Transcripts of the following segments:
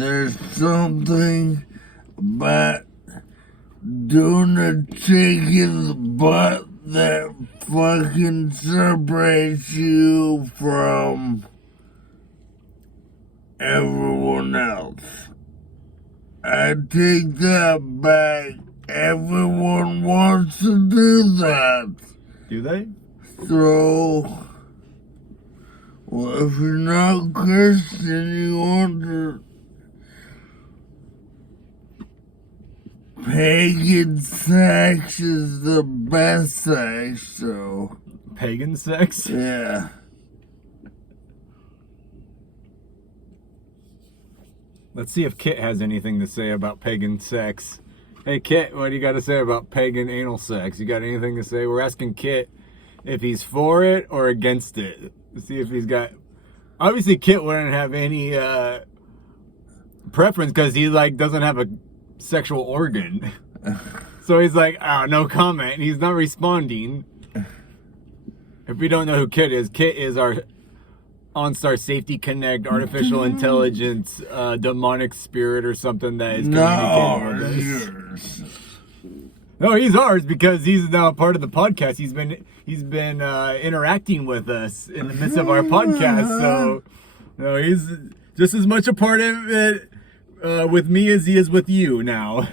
there's something about doing a chicken's butt that fucking separates you from everyone else. I take that back. Everyone wants to do that. Do they? So, well, if you're not Christian, you want to. Pagan sex is the best sex, so. Pagan sex? Yeah. Let's see if Kit has anything to say about pagan sex. Hey, Kit, what do you got to say about pagan anal sex? You got anything to say? We're asking Kit if he's for it or against it. Let's see if he's got... Obviously, Kit wouldn't have any preference because he, doesn't have a sexual organ. So he's like, oh, no comment. He's not responding. If we don't know who Kit is our OnStar Safety Connect artificial intelligence demonic spirit or something that is communicating with us. No, he's ours because he's now part of the podcast. He's been interacting with us in the midst of our podcast. So, no, he's just as much a part of it with me as he is with you now.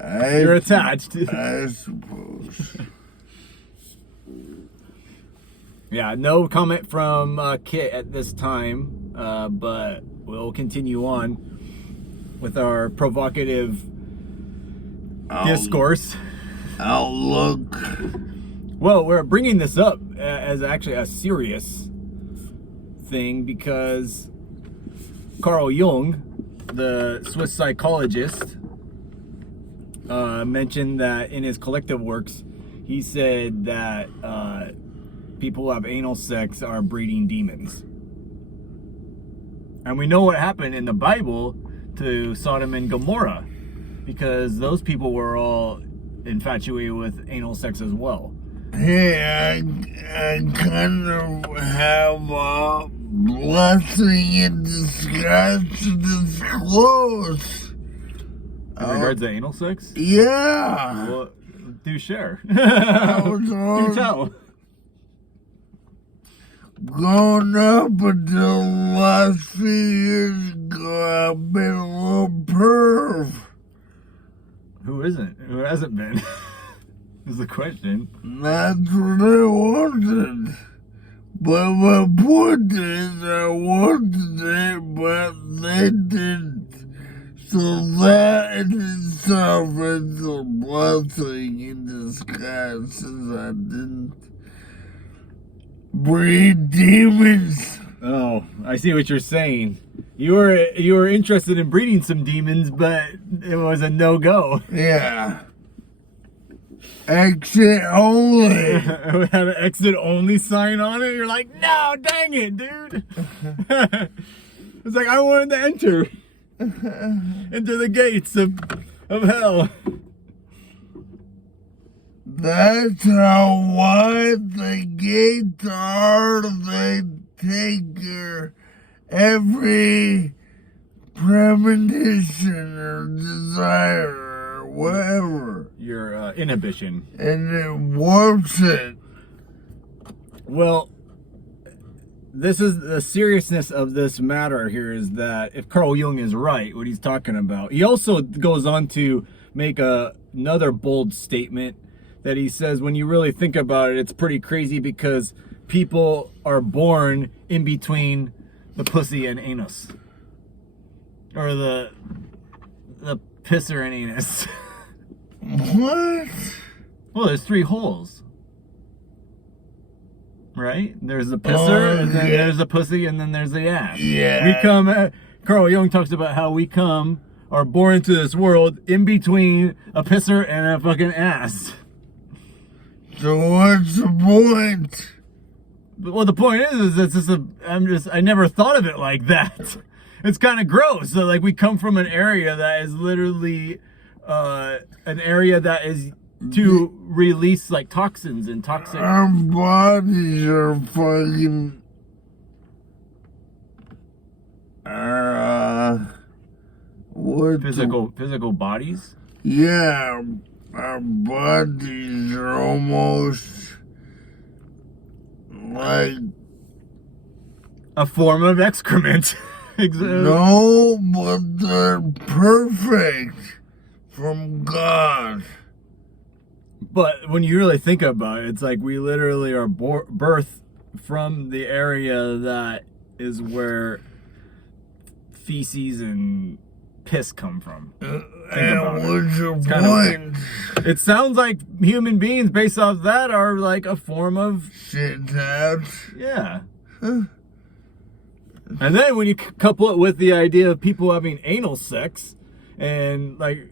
You're attached. I suppose. Yeah, no comment from Kit at this time, but we'll continue on with our provocative discourse. Outlook. Well, we're bringing this up as actually a serious thing because Carl Jung, the Swiss psychologist, mentioned that in his collective works, he said that people who have anal sex are breeding demons. And we know what happened in the Bible to Sodom and Gomorrah, because those people were all infatuated with anal sex as well. Hey, I kind of have a blessing in disguise to disclose. In regards to anal sex? Yeah. Well, do share. Do tell. Growing up until the last few years ago, I've been a little perv. Who isn't? Who hasn't been? Is the question. That's what I wanted. But my point is, I wanted it, but they didn't. So that in itself is a blessing in disguise, since I didn't breed demons. Oh, I see what you're saying. You were interested in breeding some demons, but it was a no-go. Yeah. Exit only. It had an exit only sign on it. You're like, no, dang it, dude. It's like I wanted to enter into the gates of hell. That's how wide the gates are. They take your every premonition or desire or whatever. Your inhibition. And it warps it. Well, this is the seriousness of this matter here, is that if Carl Jung is right, what he's talking about, he also goes on to make another bold statement that he says, when you really think about it, it's pretty crazy because people are born in between the pussy and anus. Or the pisser and anus. What? Well, there's 3 holes. Right? There's the pisser, and then there's the pussy, and then there's the ass. Yeah. Carl Jung talks about how we are born into this world in between a pisser and a fucking ass. So what's the point? Well, the point is it's just I never thought of it like that. It's kind of gross. So, we come from an area that is literally an area that is to release toxins and toxic. Our bodies are fucking. what physical bodies. Yeah, our bodies are almost like a form of excrement. No, but they're perfect from God. But when you really think about it, it's like we literally are birthed from the area that is where feces and piss come from. And what's your point? It sounds like human beings based off that are like a form of shit tabs. Yeah. Huh. And then when you couple it with the idea of people having anal sex and, like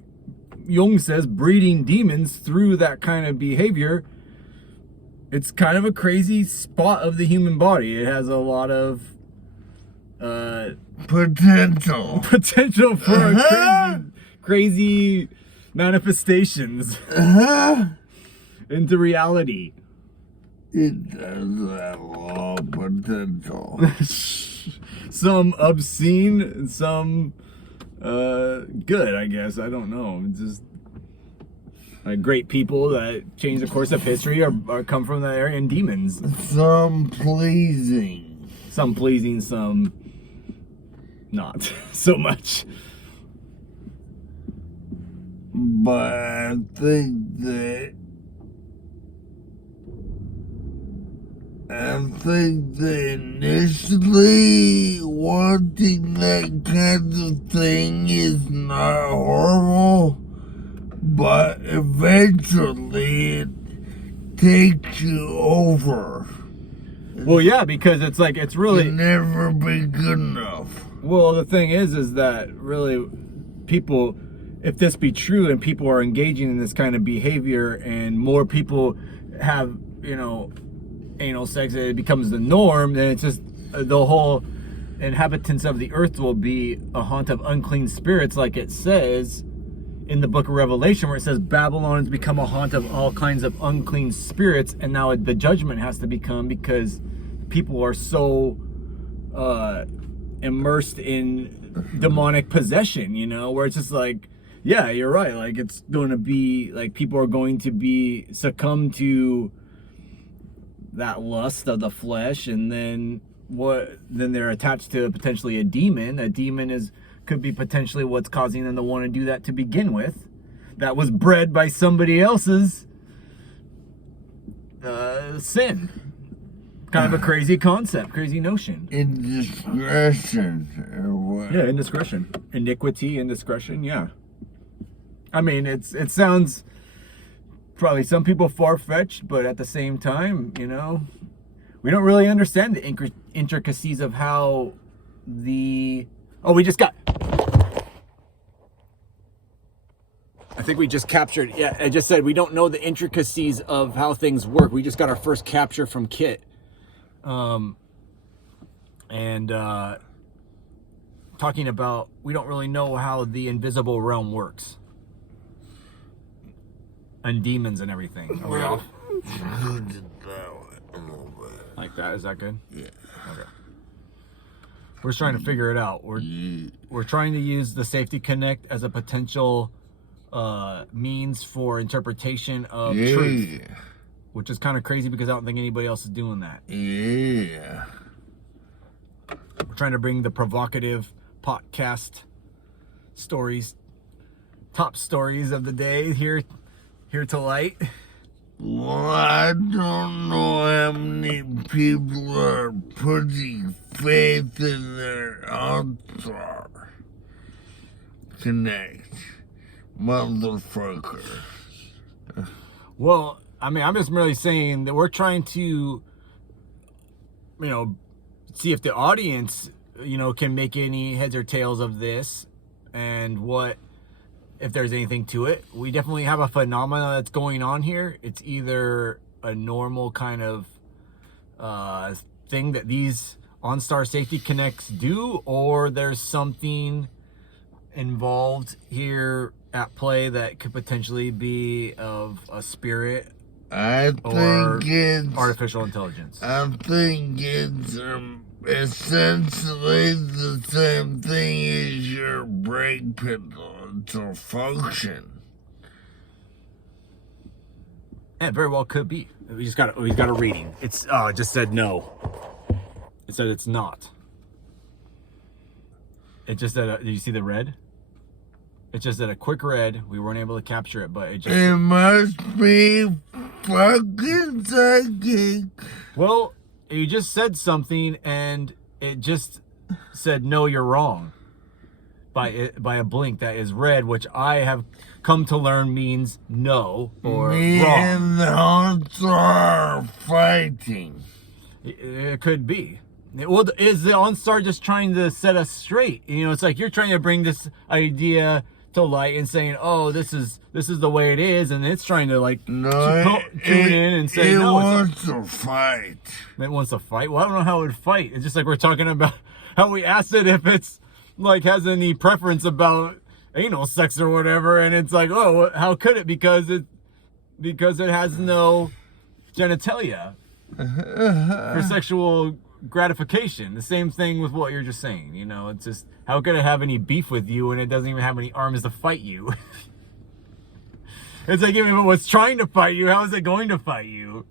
Jung says, breeding demons through that kind of behavior, it's kind of a crazy spot of the human body. It has a lot of potential for crazy manifestations into reality. It does have a lot of potential. Some obscene, some good, I guess. I don't know. It's just like great people that change the course of history or come from that area, and demons. Some pleasing. Some pleasing, some not so much. But I think that initially wanting that kind of thing is not horrible, but eventually it takes you over. Well, yeah, because it's like, it's really... You'll never be good enough. Well, the thing is that really people, if this be true and people are engaging in this kind of behavior and more people have, anal sex, it becomes the norm, then it's just the whole inhabitants of the earth will be a haunt of unclean spirits, like it says in the book of Revelation, where it says Babylon has become a haunt of all kinds of unclean spirits, and now the judgment has to become because people are so immersed in demonic possession, where it's just like, yeah, you're right, like it's going to be like people are going to be succumb to that lust of the flesh, and then they're attached to potentially a demon. A demon could be potentially what's causing them to want to do that to begin with. That was bred by somebody else's sin. Kind of a crazy concept, crazy notion. Indiscretion or what? Yeah, indiscretion. Iniquity, indiscretion, yeah. I mean, it sounds probably some people far-fetched, but at the same time, we don't really understand the intricacies of how we just got... I think we just captured... Yeah, I just said we don't know the intricacies of how things work. We just got our first capture from Kit. Talking about we don't really know how the invisible realm works. And demons and everything. Are we off? Like that? Is that good? Yeah. Okay. We're just trying to figure it out. We're trying to use the Safety Connect as a potential means for interpretation of truth. Which is kind of crazy because I don't think anybody else is doing that. Yeah. We're trying to bring the provocative Potcast stories, top stories of the day here to light. Well, I don't know how many people are putting faith in their altar. Connect. Motherfucker. Well, I mean, I'm just merely saying that we're trying to, see if the audience, can make any heads or tails of this and if there's anything to it. We definitely have a phenomenon that's going on here. It's either a normal kind of thing that these OnStar Safety Connects do, or there's something involved here at play that could potentially be of a spirit or artificial intelligence. I think it's essentially the same thing as your brake pedal. to function. Yeah, very well could be. We got a reading. It just said no. It said it's not. It just said, did you see the red? It just said a quick red. We weren't able to capture it, but it just... It must be fucking psychic. Well, you just said something and it just said, no, you're wrong. By a blink that is red, which I have come to learn means no or Me wrong. and the hunter are fighting. It could be. Well, is the OnStar just trying to set us straight? You know, it's like you're trying to bring this idea to light and saying, "Oh, this is the way it is," and it's trying to like tune in and say, "No, it wants to fight." It wants to fight. Well, I don't know how it would fight. It's just like we're talking about how we asked it if it's like has any preference about anal sex or whatever, and it's like, oh, how could it? Because it has no genitalia for sexual gratification. The same thing with what you're just saying. You know, it's just how could it have any beef with you and it doesn't even have any arms to fight you? It's like even if it was trying to fight you, how is it going to fight you?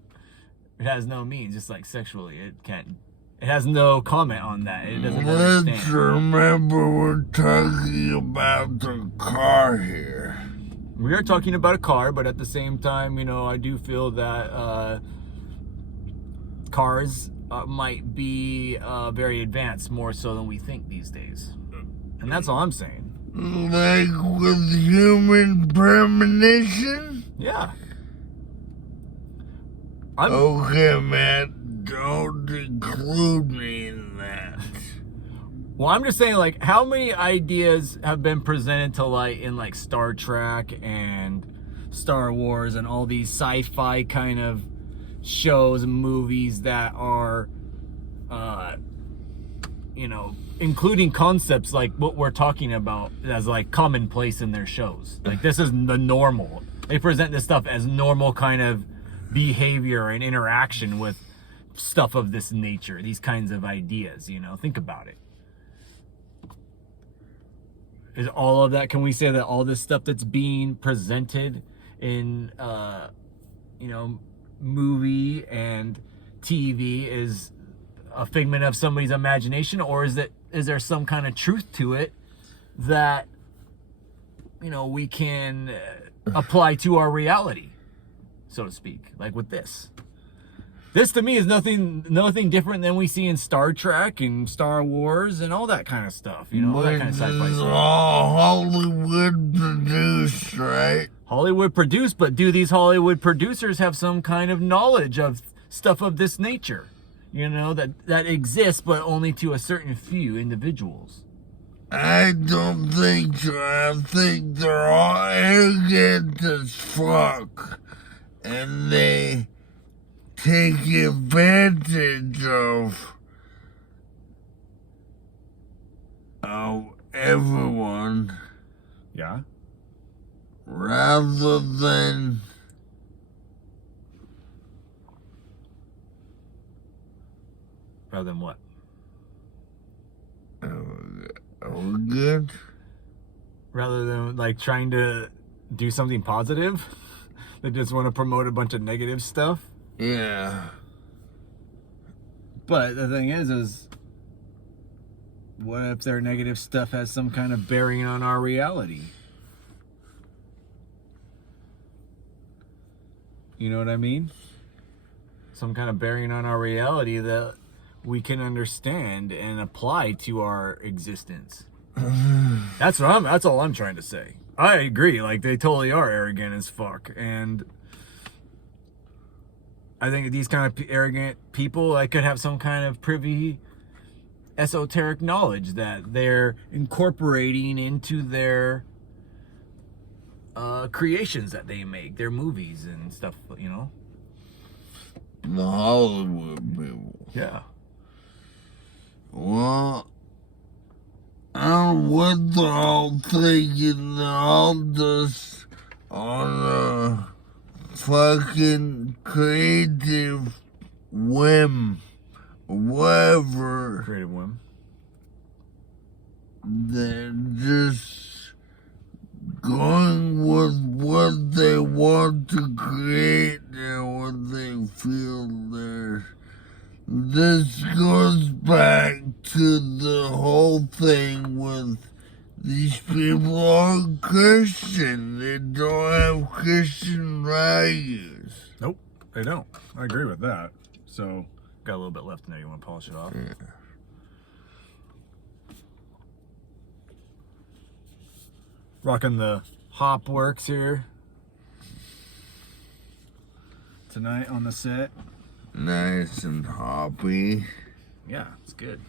It has no means, just like sexually, it can't. It has no comment on that. It doesn't understand. Let's remember we're talking about the car here. We are talking about a car, but at the same time, you know, I do feel that cars might be very advanced, more so than we think these days. And that's all I'm saying. Like with human premonition? Yeah. Okay, Matt, don't include me in that. Well, I'm just saying, like, how many ideas have been presented to light in, like, Star Trek and Star Wars and all these sci-fi kind of shows and movies that are, you know, including concepts like what we're talking about as, like, commonplace in their shows. Like, this is the normal. They present this stuff as normal kind of behavior and interaction with stuff of this nature, these kinds of ideas, you know. Think about it. Is all of that, can we say that all this stuff that's being presented in, you know, movie and TV is a figment of somebody's imagination, or is there some kind of truth to it that, you know, we can apply to our reality, so to speak, like with this? This to me is nothing different than we see in Star Trek and Star Wars and all that kind of stuff, you know, all that kind of sci-fi stuff. All Hollywood produced, right? Hollywood produced, but do these Hollywood producers have some kind of knowledge of stuff of this nature? You know, that exists, but only to a certain few individuals. I don't think so. I think they're all arrogant as fuck. And they take advantage of everyone. Yeah. Rather than what? Good. Rather than like trying to do something positive, they just want to promote a bunch of negative stuff. Yeah. But the thing is what if their negative stuff has some kind of bearing on our reality? You know what I mean? Some kind of bearing on our reality that we can understand and apply to our existence. That's all I'm trying to say. I agree, like they totally are arrogant as fuck, and I think these kind of arrogant people, like, could have some kind of privy esoteric knowledge that they're incorporating into their creations that they make, their movies and stuff, you know? The Hollywood people. Yeah. Well, I don't know what they're all thinking. They're all just on a fucking creative whim. Whatever. Creative whim. They're just the whole thing with these people aren't Christian. They don't have Christian values. Nope, they don't. I agree with that. So, got a little bit left in there. You want to polish it off? Yeah. Rocking the hop works here tonight on the set. Nice and hoppy. Yeah, it's good.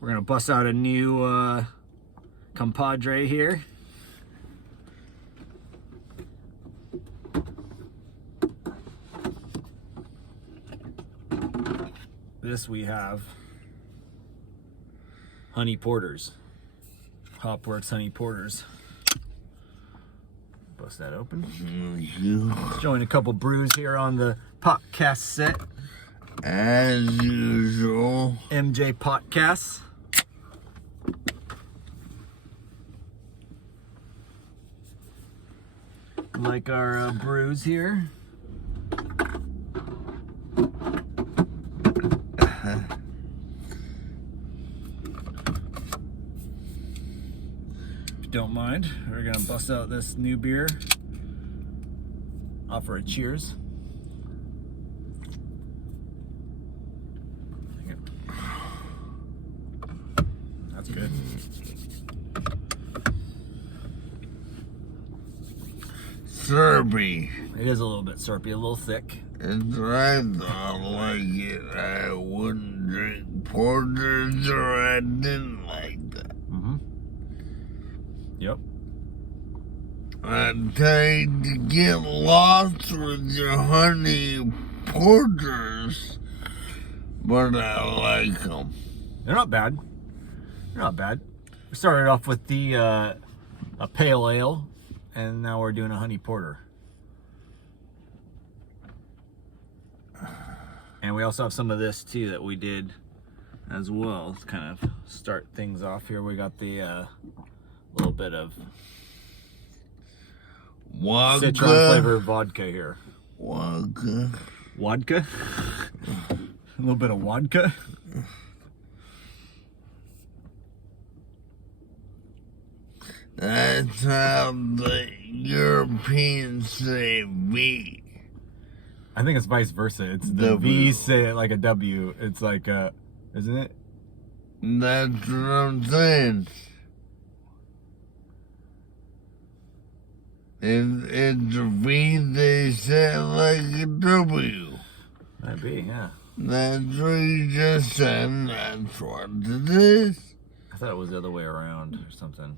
We're gonna bust out a new compadre here. This we have honey porters. Hopworks honey porters. Bust that open. Showing a couple brews here on the Potcast set. As usual. MJ Potcast. Like our brews here. If you don't mind, we're gonna bust out this new beer. Offer a cheers. That's good. Syrupy. It is a little bit syrupy, a little thick. It's I thought like it. I wouldn't drink porters or I didn't like that. Mm-hmm. Yep. I'm trying to get lost with your honey porters, but I like them. They're not bad. They're not bad. We started off with the a pale ale, and now we're doing a honey porter. And we also have some of this too that we did as well to kind of start things off here. We got the little bit of Vodka. citron flavored vodka here. Vodka. Vodka? A little bit of vodka. That's how the Europeans say V. I think it's vice versa. It's the W. V say it like a W. It's like a, isn't it? That's what I'm saying. It's a V, they say it like a W. Might be, yeah. That's what you just said, and that's what it is. I thought it was the other way around or something.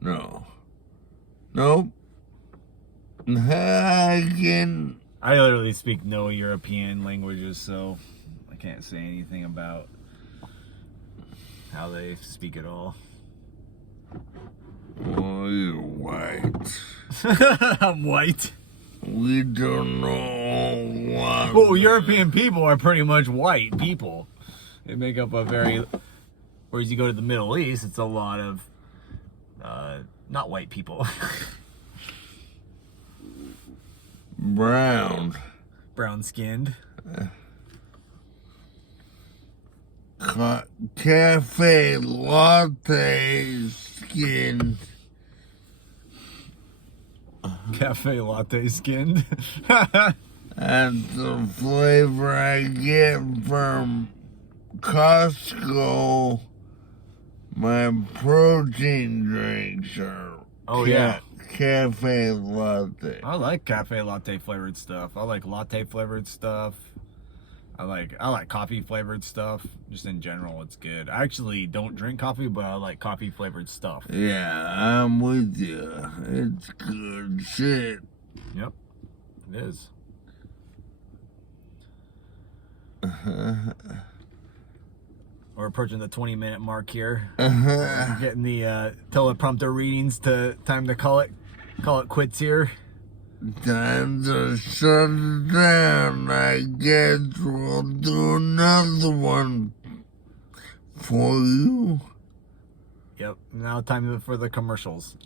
No. Nope. I literally speak no European languages, so I can't say anything about how they speak at all. Oh, you're white. I'm white. We don't know what. Well, European people are pretty much white people. They make up a very... Whereas you go to the Middle East, it's a lot of not white people. Brown. Brown-skinned. Cafe latte skin. Cafe latte skinned. That's the flavor I get from Costco. My protein drinks are cafe latte. I like cafe latte flavored stuff. I like latte flavored stuff. I like coffee flavored stuff. Just in general, it's good. I actually don't drink coffee, but I like coffee flavored stuff. Yeah, I'm with you. It's good shit. Yep, it is. We're approaching the 20-minute mark here. Getting the teleprompter readings to time to call it quits here. Time to shut it down. I guess we'll do another one for you. Yep. Now time for the commercials.